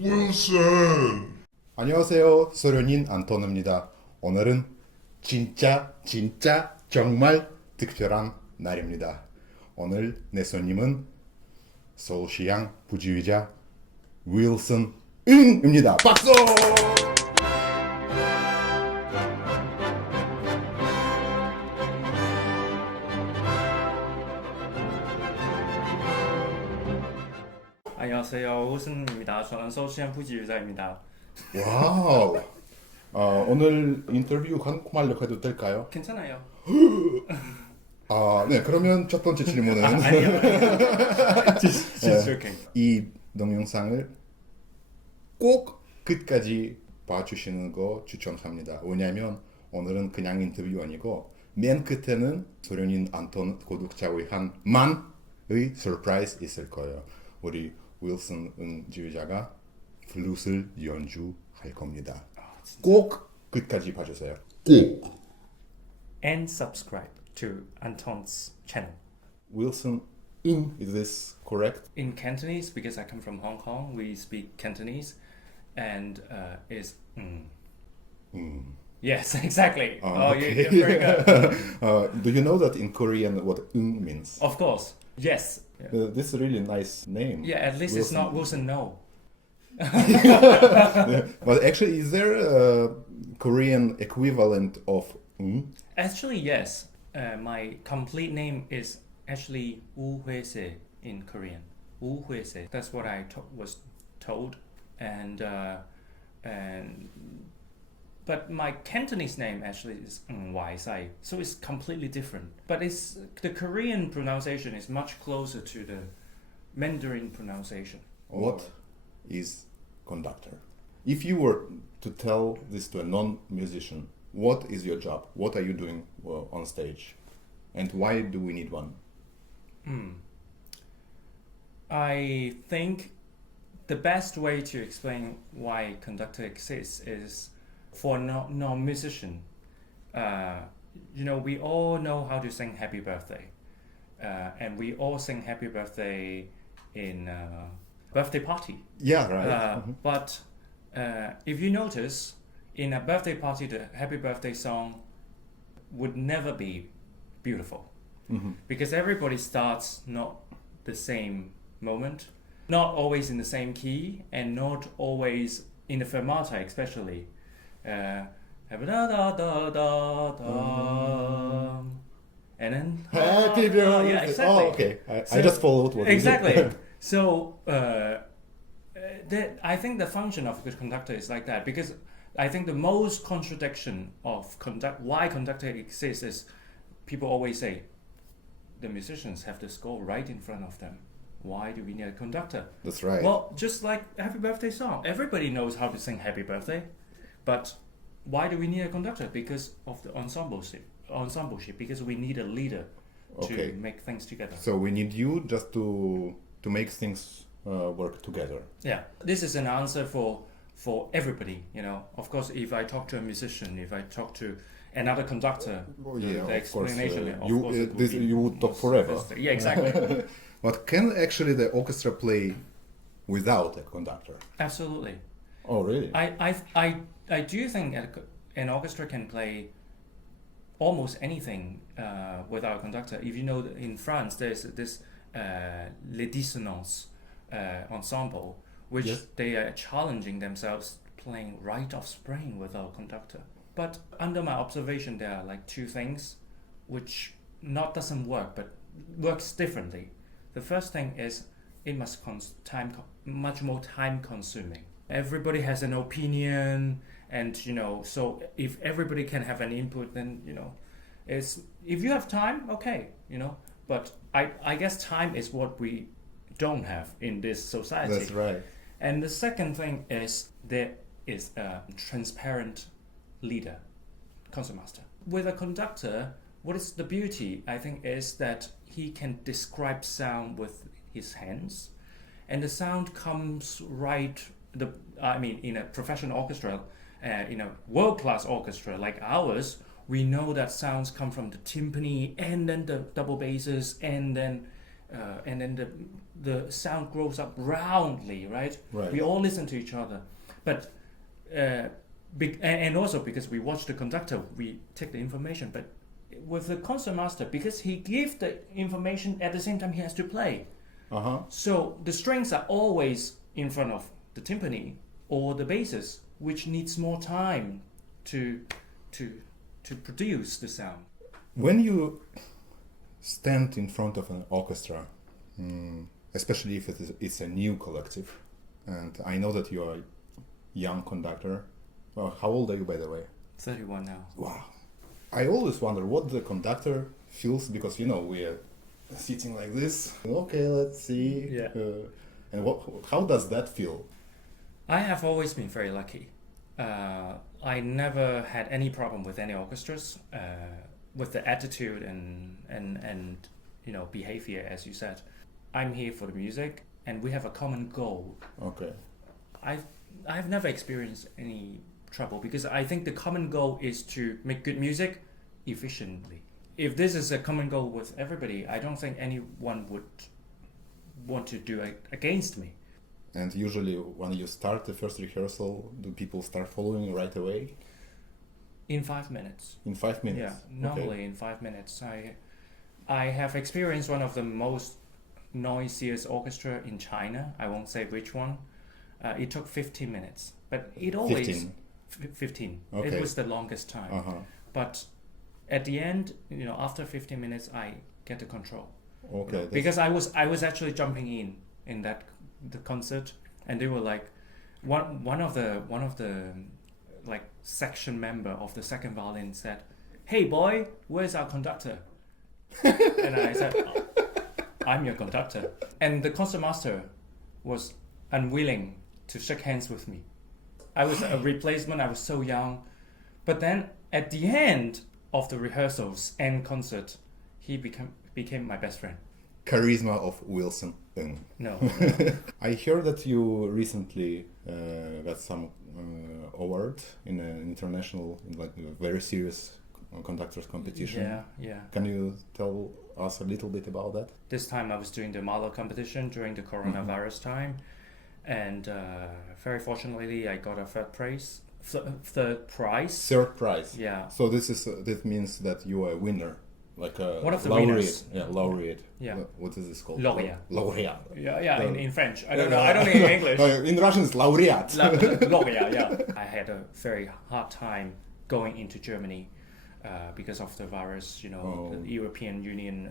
wilson. 안녕하세요. 소련인 안톤입니다. 오늘은 진짜 정말 특별한 날입니다. 오늘 내 손님은 서울시향 부지휘자 윌슨 응입니다. 박수! 안녕하세요. 호승입니다. 저는 서울시향 부지휘자입니다. 와우. 오늘 인터뷰 한국말로 해도 될까요? 괜찮아요. 네. 그러면 첫 번째 질문은 아니요. Just joking. 이 동영상을 꼭 끝까지 봐주시는 거 추천합니다. 왜냐하면 오늘은 그냥 인터뷰 아니고 맨 끝에는 소련인 안톤 구독자의 한 만의 서프라이즈 있을 거예요. 우리 윌슨 지휘자가 플룻을 연주할 겁니다. 꼭 끝까지 봐주세요. 꼭. And subscribe to Anton's channel. Wilson, is this correct? In Cantonese, because I come from Hong Kong, we speak Cantonese, and is Yes, exactly. Okay. You're very good. Do you know that in Korean what means? Of course. Yes. Yeah. This is a really nice name. Yeah, at least it's not Wilson No. But actually, is there a Korean equivalent of Actually, yes. My complete name is actually Woo Hwese in Korean. Woo Hwese. That's what I was told, and but my Cantonese name actually is Wai Sai, so it's completely different. But it's the Korean pronunciation is much closer to the Mandarin pronunciation. What is conductor? If you were to tell this to a non-musician, what is your job? What are you doing on stage? And why do we need one? I think the best way to explain why conductor exists is for non-musician. We all know how to sing happy birthday. And we all sing happy birthday in birthday party. Yeah, right. But if you notice, in a birthday party, the happy birthday song would never be beautiful. Because everybody starts not the same moment, not always in the same key, and not always in the fermata especially. And then Happy birthday. yeah, exactly. Oh, okay. I just followed what exactly. you did. So I think the function of a good conductor is like that, because I think the most contradiction of why conductor exists is people always say the musicians have the score right in front of them. Why do we need a conductor? That's right. Well, just like happy birthday song, everybody knows how to sing happy birthday, but why do we need a conductor? Because of the ensembleship. Because we need a leader to make things together. So we need you just to make things work together. Yeah, this is an answer for everybody. Of course, if I talk to a musician, if I talk to another conductor, the explanation. You would talk forever. Yeah, exactly. But can actually the orchestra play without a conductor? Absolutely. Oh, really? I do think an orchestra can play almost anything without a conductor. If you know, in France, there's this Les Dissonances ensemble, which they are challenging themselves playing right of spring without a conductor. But under my observation, there are like two things which not doesn't work, but works differently. The first thing is it must much more time consuming. Everybody has an opinion, and so if everybody can have an input, then it's if you have time, okay, But I guess time is what we don't have in this society. That's right. And the second thing is there is a transparent leader, concertmaster. With a conductor, what is the beauty, I think, is that he can describe sound with his hands, and the sound comes right. In a professional orchestra, in a world-class orchestra like ours, we know that sounds come from the timpani and then the double basses and then and then the sound grows up roundly, right? Right. We all listen to each other, but and also because we watch the conductor, we take the information. But with the concertmaster, because he gives the information at the same time he has to play, so the strings are always in front of the timpani or the basses, which needs more time to produce the sound. When you stand in front of an orchestra, especially if it's a new collective, and I know that you are a young conductor. How old are you, by the way? 31 now. Wow. I always wonder what the conductor feels, because we are sitting like this. Okay, let's see. Yeah. And how does that feel? I have always been very lucky. I never had any problem with any orchestras, with the attitude and behavior, as you said. I'm here for the music, and we have a common goal. Okay. I've never experienced any trouble, because I think the common goal is to make good music efficiently. If this is a common goal with everybody, I don't think anyone would want to do it against me. And usually when you start the first rehearsal, do people start following right away? In 5 minutes. In 5 minutes? Yeah, normally Okay. in 5 minutes. I have experienced one of the most noisiest orchestra in China. I won't say which one. It took 15 minutes, but it always 15. Okay. It was the longest time. But at the end, after 15 minutes, I get the control. Okay. Because I was actually jumping in the concert, and they were like, one of the like section member of the second violin said, "Hey boy, where's our conductor?" And I said, "Oh, I'm your conductor." And the concertmaster was unwilling to shake hands with me. I was a replacement. I was so young. But then at the end of the rehearsals and concert, he became my best friend. Charisma of Wilson Ng. No. I heard that you recently got some award in an international, like a very serious conductors competition. Yeah. Can you tell us a little bit about that? This time I was doing the Mahler competition during the coronavirus time, and very fortunately I got a third prize. Third prize. Yeah. So this means that you are a winner, like a One of the laureate. winners. Yeah, laureate. Yeah. What is this called? Laureate. Laureate. Yeah. In French, I don't know. I don't know in English. In Russian, it's laureate. Laureate. Yeah. I had a very hard time going into Germany because of the virus. The European Union,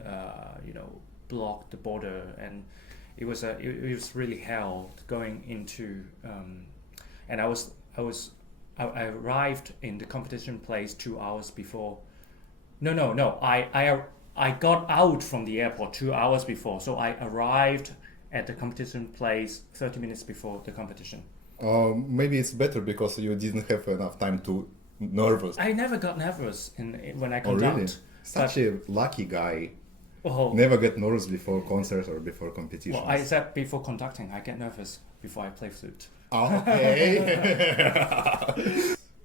blocked the border, and it was really hell going into. And I arrived in the competition place 2 hours before. No. I got out from the airport 2 hours before, so I arrived at the competition place 30 minutes before the competition. Maybe it's better because you didn't have enough time to nervous. I never got nervous when I Oh, conduct. really? Such a lucky guy. Oh, Never get nervous before concerts or before competitions. well, I said before conducting, I get nervous before I play flute. Okay.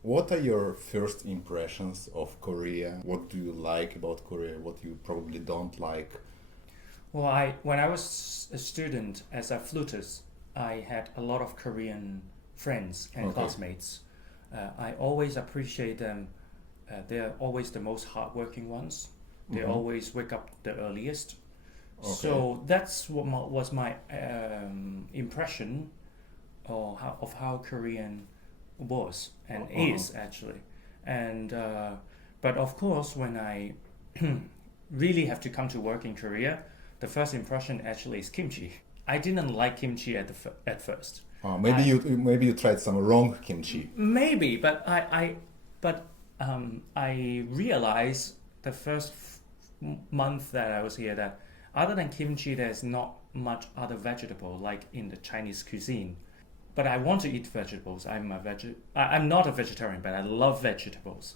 What are your first impressions of Korea? What do you like about Korea? What you probably don't like? Well, when I was a student as a flutist, I had a lot of Korean friends and classmates. I always appreciate them. They're always the most hardworking ones. They always wake up the earliest. Okay. So that's what was my impression of how Korean was and is actually. And but of course, when I really have to come to work in Korea, the first impression actually is kimchi. I didn't like kimchi at first. Maybe you tried some wrong kimchi. Maybe, but I realized the first month that I was here that other than kimchi, there's not much other vegetable like in the Chinese cuisine. But I want to eat vegetables. I'm not a vegetarian, but I love vegetables.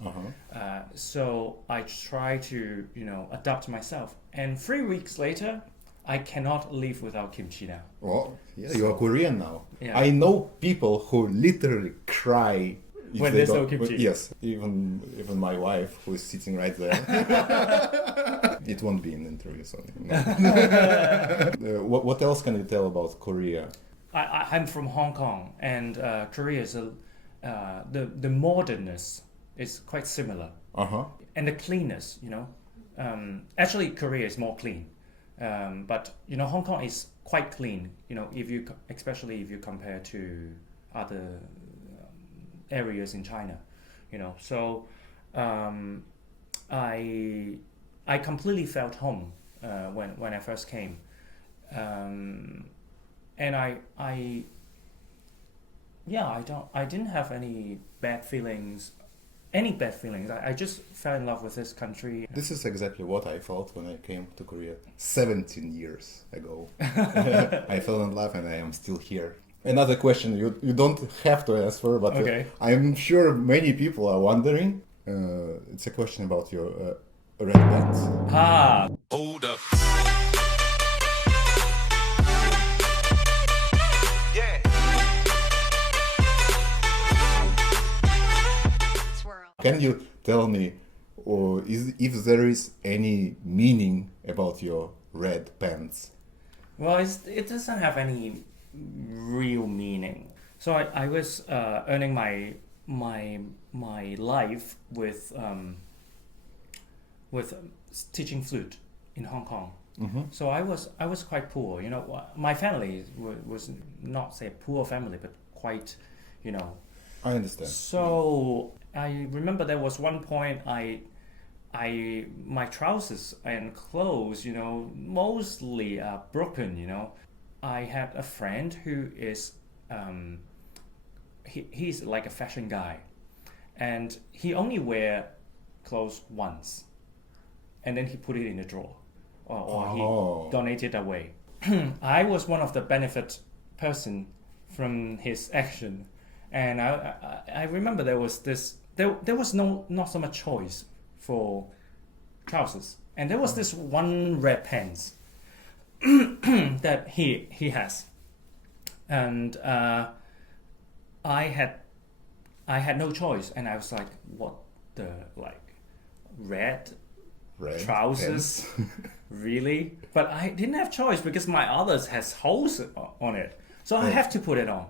So I try to adapt myself. And 3 weeks later, I cannot live without kimchi now. Oh, yeah, you are Korean now. Yeah. I know people who literally cry if When they there's no don't- kimchi. Yes, even my wife, who is sitting right there. It won't be an interview, so no. What else can you tell about Korea? I'm from Hong Kong, and Korea is the modernness is quite similar, and the cleanness. Actually, Korea is more clean, but Hong Kong is quite clean. Especially if you compare to other areas in China. So I completely felt home when I first came. And I didn't have any bad feelings. I just fell in love with this country. This is exactly what I felt when I came to Korea 17 years ago. I fell in love and I am still here. Another question you don't have to answer, but Okay. I'm sure many people are wondering. It's a question about your red bands. Hold up. Can you tell me if there is any meaning about your red pants? Well, it doesn't have any real meaning. So I was earning my life with teaching flute in Hong Kong. So I was quite poor. My family was not say a poor family, but quite, I understand. So I remember there was one point my trousers and clothes, mostly broken. I had a friend who is he's like a fashion guy, and he only wear clothes once, and then he put it in a drawer, or he donated away. I was one of the benefit person from his action. And I remember there was not so much choice for trousers, and there was this one red pants that he has, and I had no choice, and I was like, what the red trousers, really? But I didn't have choice because my others has holes on it, so I have to put it on.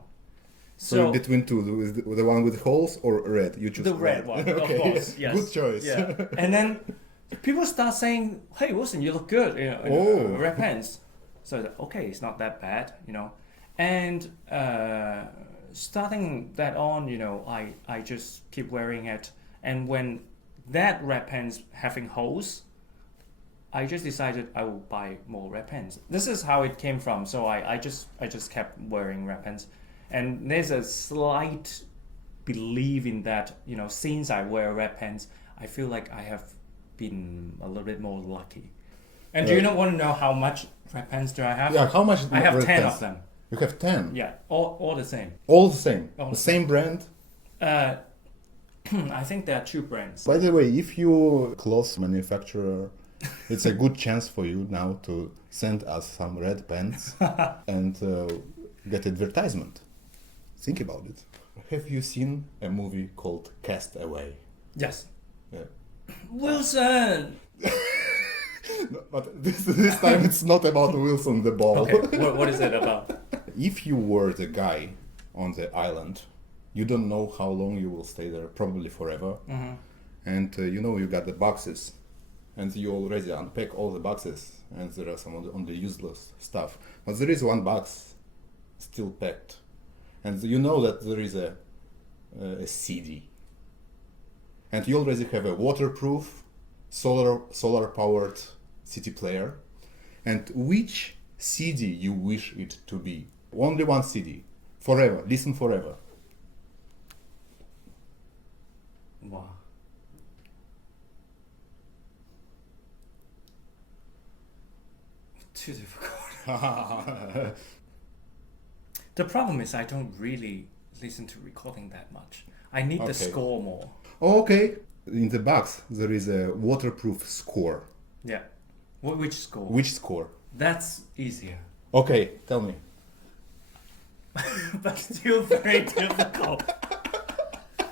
So between two, the one with holes or red? You choose the red one, Okay. of course. Yes. Good choice. Yeah. And then people start saying, "Hey, Wilson, you look good in red pants." So okay, it's not that bad, And starting that on, I just keep wearing it. And when that red pants having holes, I just decided I will buy more red pants. This is how it came from. So I just kept wearing red pants. And there's a slight belief in that, since I wear red pants, I feel like I have been a little bit more lucky. And do you not want to know how much red pants do I have? Yeah, how much? I have red 10 pants? of them. You have 10? Yeah, all the same. All the same? All the the same brand? I think there are 2 brands. By the way, if you clothes manufacturer, it's a good chance for you now to send us some red pants and get advertisement. Think about it. Have you seen a movie called Cast Away? Yes. Yeah. Wilson! No, but this time it's not about Wilson the ball. Okay, what is it about? If you were the guy on the island, you don't know how long you will stay there, probably forever. And you got the boxes, and you already unpack all the boxes, and there are some on the useless stuff. But there is one box still packed. And you know that there is a CD, and you already have a waterproof, solar powered CD player. And which CD you wish it to be? Only one CD, forever. Listen forever. Wow. Too difficult. The problem is I don't really listen to recording that much. I need the score more. Okay. In the box there is a waterproof score. Yeah. Which score? Which score? That's easier. Okay, tell me. But still very difficult.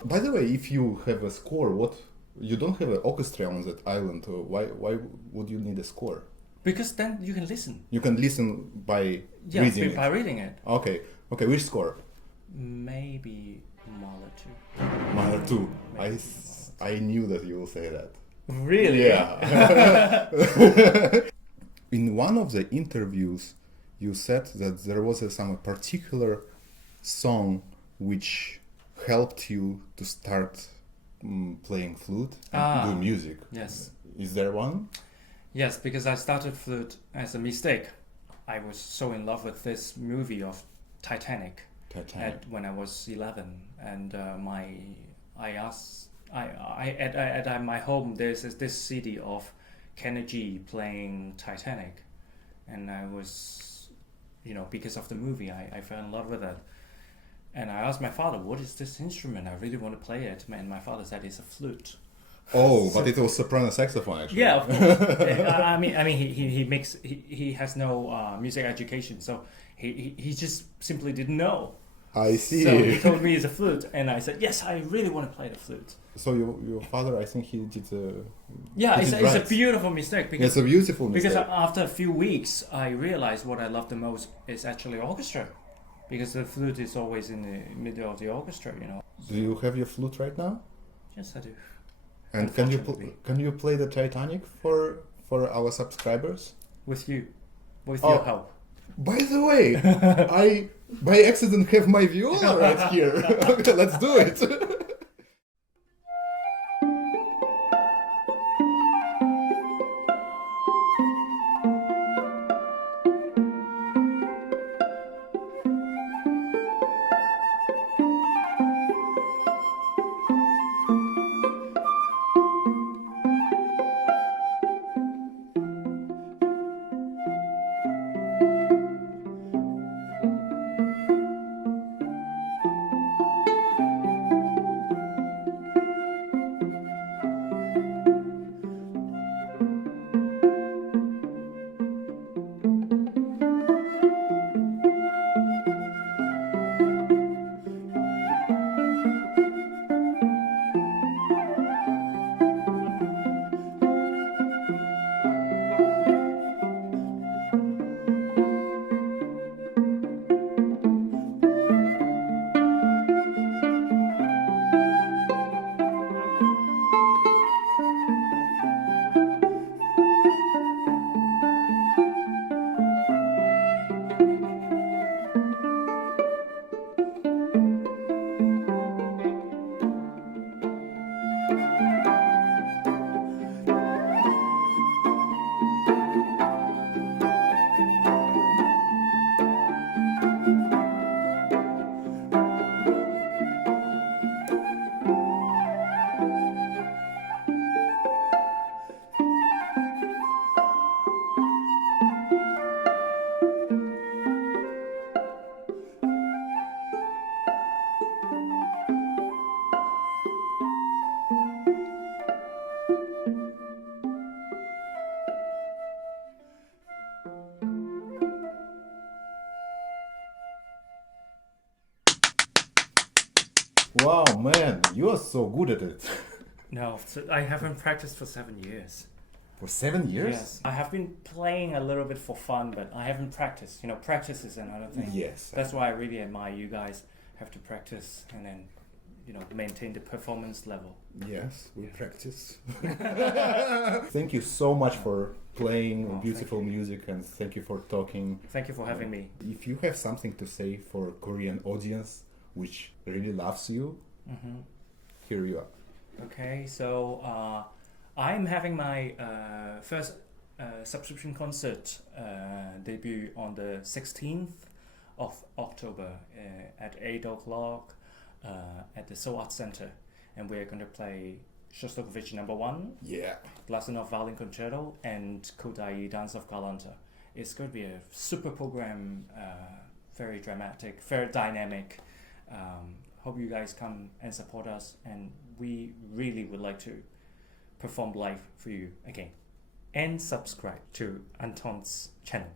By the way, if you have a score, what you don't have an orchestra on that island, why would you need a score? Because then you can listen. You can listen by Yeah, reading by it. reading it. Okay, which score? Maybe Mahler too. Mahler 2. I knew that you will say that. Really? Yeah. In one of the interviews, you said that there was some particular song which helped you to start playing flute and do music. Yes. Is there one? Yes, because I started flute as a mistake. I was so in love with this movie of Titanic. When I was 11, and at my home there's this CD of Kenny G playing Titanic, and I was, because of the movie, I fell in love with it. And I asked my father, what is this instrument? I really want to play it. And my father said it's a flute. Oh, but it was soprano saxophone actually. Yeah, of course. I mean, he has no music education, so he just simply didn't know. I see. So he told me it's a flute, and I said, yes, I really want to play the flute. So your father, I think he did. It's a beautiful mistake. Because, it's a beautiful mistake. Because after a few weeks, I realized what I love the most is actually orchestra, because the flute is always in the middle of the orchestra. Do you have your flute right now? Yes, I do. And can you play the Titanic for our subscribers? With your help. By the way, I by accident have my viola right here. Okay, let's do it. Wow, man, you are so good at it. No, I haven't practiced for 7 years. For 7 years? Yes. I have been playing a little bit for fun, but I haven't practiced. Practice is another thing. Yes. That's why I really admire you guys have to practice and then, maintain the performance level. Yes, we practice. Thank you so much for playing beautiful music, and thank you for talking. Thank you for having me. If you have something to say for Korean audience which really loves you, here you are. Okay, so I'm having my first subscription concert debut on the 16th of October at 8 o'clock at the Seoul Arts Center, and we're going to play Shostakovich No. 1, Yeah. Glasenov Violin Concerto, and Kodai Dance of Galanta. It's going to be a super program, very dramatic, very dynamic. Hope you guys come and support us, and we really would like to perform live for you again. And subscribe to Anton's channel.